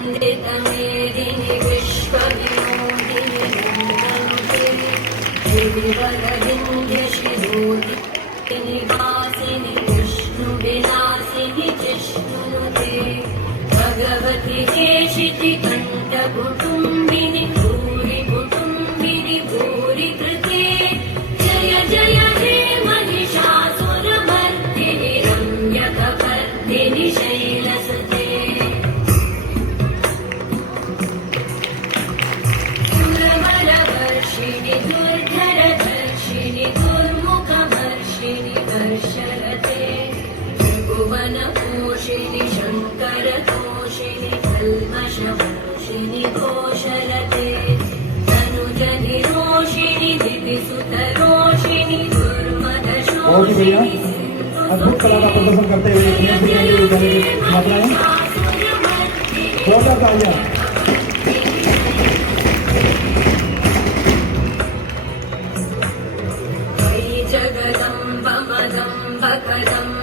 वन्दितमेदिनि विश्वविनोदिनि नन्दन्ते गिरिवरविन्ध्यशिरोदिनि वासिनि विष्णुविलासिनि जिष्णुनुते भगवति हेशिति कण्ठकुटुम्बिनि भूरि कुटुम्बिनि भूरि कृते जय जय हे महिषासुरमर्दिनि रम्यकपर्दिनि शैलसुते सुरवरवर्षिणि दुर्धरधर्षिणि दुर्मुखवर्षिणि हर्षरते त्रिभुवनपोषिणि शङ्करतोषिणि कल्मषवर्षिणि घोषरते तनुजनिरोषिणि दिविसुतरोषिणि दुर्मदशोषिणि अद्भुत कला का प्रदर्शन करते हुए मात्राएं जगदम्ब मदम्ब कदम्ब